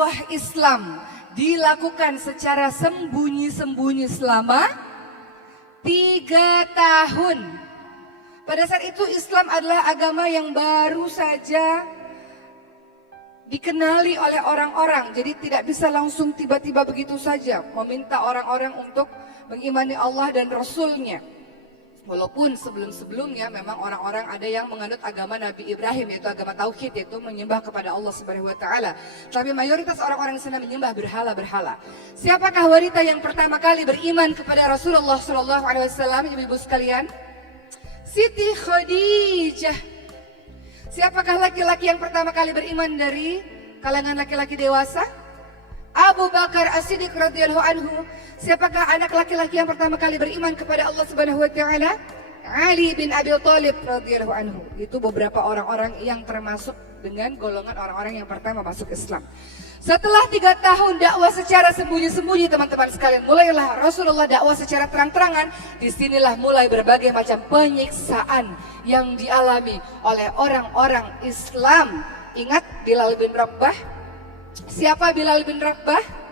dakwah Islam dilakukan secara sembunyi-sembunyi selama 3 tahun. Pada saat itu Islam adalah agama yang baru saja dikenali oleh orang-orang. Jadi tidak bisa langsung tiba-tiba begitu saja meminta orang-orang untuk mengimani Allah dan Rasul-Nya. Walaupun sebelum-sebelumnya memang orang-orang ada yang menganut agama Nabi Ibrahim, yaitu agama Tauhid, yaitu menyembah kepada Allah Subhanahu wa Ta'ala. Tapi mayoritas orang-orang di sana menyembah berhala-berhala. Siapakah wanita yang pertama kali beriman kepada Rasulullah SAW, ibu-ibu sekalian? Siti Khadijah. Siapakah laki-laki yang pertama kali beriman dari kalangan laki-laki dewasa? Abu Bakar As-Siddiq radhiyallahu anhu. Siapakah anak laki-laki yang pertama kali beriman kepada Allah Subhanahu wa Ta'ala? Ali bin Abi Thalib radhiyallahu anhu. Itu beberapa orang-orang yang termasuk dengan golongan orang-orang yang pertama masuk Islam. Setelah 3 tahun dakwah secara sembunyi-sembunyi, teman-teman sekalian, mulailah Rasulullah dakwah secara terang-terangan. Disinilah mulai berbagai macam penyiksaan yang dialami oleh orang-orang Islam. Ingat Bilal bin Rabah? Siapa Bilal bin Rabah?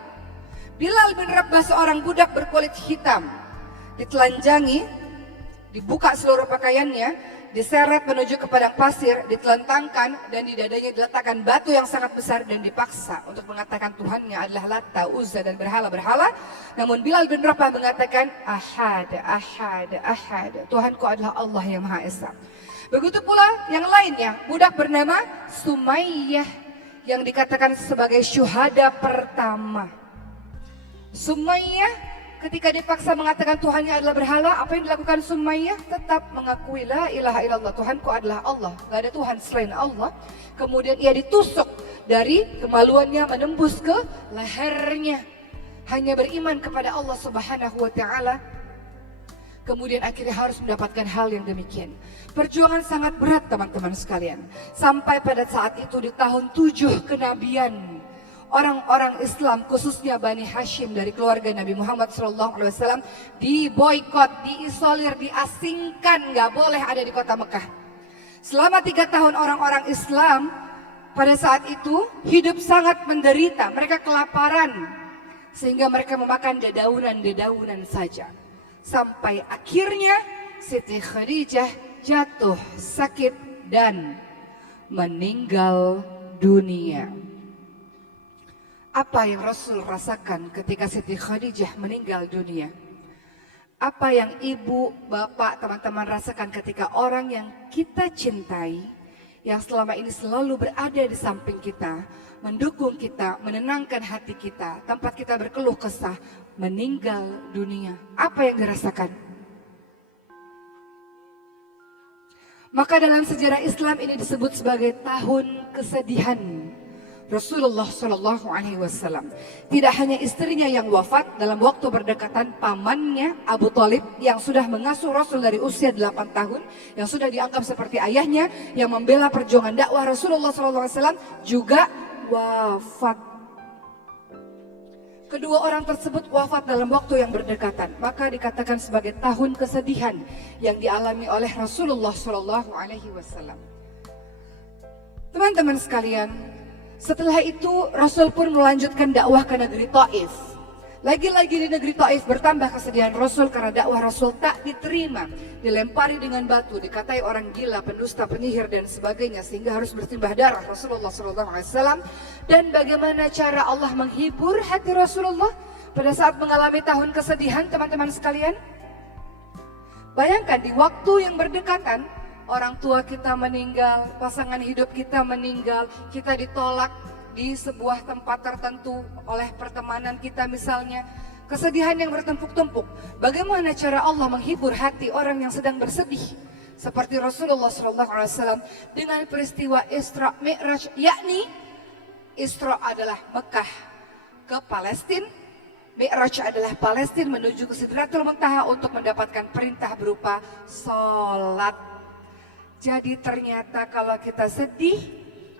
Bilal bin Rabah seorang budak berkulit hitam, ditelanjangi, dibuka seluruh pakaiannya, diseret menuju ke padang pasir, ditelentangkan, dan di dadanya diletakkan batu yang sangat besar dan dipaksa untuk mengatakan Tuhannya adalah Lata, Uzza, dan berhala-berhala. Namun Bilal bin Rabah mengatakan Ahad, Ahad, Ahad, Tuhanku adalah Allah yang Maha Esa. Begitu pula yang lainnya, budak bernama Sumayyah yang dikatakan sebagai syuhada pertama. Sumayyah ketika dipaksa mengatakan Tuhannya adalah berhala, apa yang dilakukan Sumayyah? Tetap mengakui la ilaha illallah, Tuhanku adalah Allah, gak ada Tuhan selain Allah. Kemudian ia ditusuk dari kemaluannya menembus ke lehernya, hanya beriman kepada Allah Subhanahu wa Ta'ala. Kemudian akhirnya harus mendapatkan hal yang demikian. Perjuangan sangat berat teman-teman sekalian. Sampai pada saat itu di tahun 7 kenabian, orang-orang Islam khususnya Bani Hashim dari keluarga Nabi Muhammad SAW diboikot, diisolir, diasingkan, gak boleh ada di kota Mekah. Selama 3 tahun orang-orang Islam pada saat itu hidup sangat menderita, mereka kelaparan sehingga mereka memakan dedaunan-dedaunan saja. Sampai akhirnya Siti Khadijah jatuh sakit dan meninggal dunia. Apa yang Rasul rasakan ketika Siti Khadijah meninggal dunia? Apa yang ibu, bapak, teman-teman rasakan ketika orang yang kita cintai, yang selama ini selalu berada di samping kita, mendukung kita, menenangkan hati kita, tempat kita berkeluh kesah, meninggal dunia? Apa yang dirasakan? Maka dalam sejarah Islam ini disebut sebagai tahun kesedihan Rasulullah Shallallahu Alaihi Wasallam. Tidak hanya istrinya yang wafat dalam waktu berdekatan, pamannya Abu Thalib yang sudah mengasuh Rasul dari usia 8 tahun, yang sudah dianggap seperti ayahnya, yang membela perjuangan dakwah Rasulullah Shallallahu Alaihi Wasallam juga wafat. Kedua orang tersebut wafat dalam waktu yang berdekatan, maka dikatakan sebagai tahun kesedihan yang dialami oleh Rasulullah Shallallahu Alaihi Wasallam. Teman-teman sekalian, setelah itu Rasul pun melanjutkan dakwah ke negeri Taif. Lagi-lagi di negeri Taif bertambah kesedihan Rasul karena dakwah Rasul tak diterima, dilempari dengan batu, dikatai orang gila, pendusta, penyihir dan sebagainya, sehingga harus bersimbah darah Rasulullah SAW. Dan bagaimana cara Allah menghibur hati Rasulullah pada saat mengalami tahun kesedihan, teman-teman sekalian? Bayangkan di waktu yang berdekatan, orang tua kita meninggal, pasangan hidup kita meninggal, kita ditolak di sebuah tempat tertentu oleh pertemanan kita misalnya. Kesedihan yang bertumpuk-tumpuk. Bagaimana cara Allah menghibur hati orang yang sedang bersedih? Seperti Rasulullah SAW dengan peristiwa Isra Mi'raj, yakni Isra adalah Mekah ke Palestina, Mi'raj adalah Palestina menuju ke Sidratul Muntaha untuk mendapatkan perintah berupa sholat. Jadi ternyata kalau kita sedih,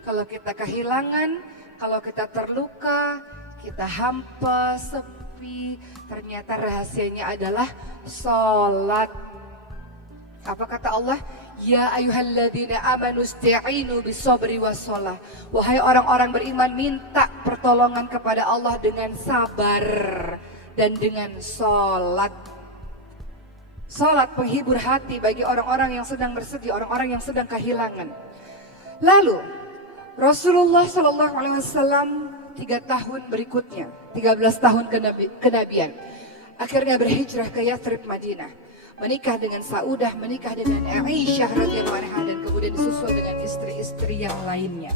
kalau kita kehilangan, kalau kita terluka, kita hampa, sepi, ternyata rahasianya adalah sholat. Apa kata Allah? Ya ayyuhalladzina amanu ista'inu bis-sabri was-shalah. Wahai orang-orang beriman, minta pertolongan kepada Allah dengan sabar dan dengan salat. Salat penghibur hati bagi orang-orang yang sedang bersedih, orang-orang yang sedang kehilangan. Lalu Rasulullah Shallallahu Alaihi Wasallam 3 tahun berikutnya, 13 tahun kenabian, akhirnya berhijrah ke Yathrib Madinah. Menikah dengan Saudah, menikah dengan Aisyah radhiyallahu anha, dan kemudian disusul dengan istri-istri yang lainnya.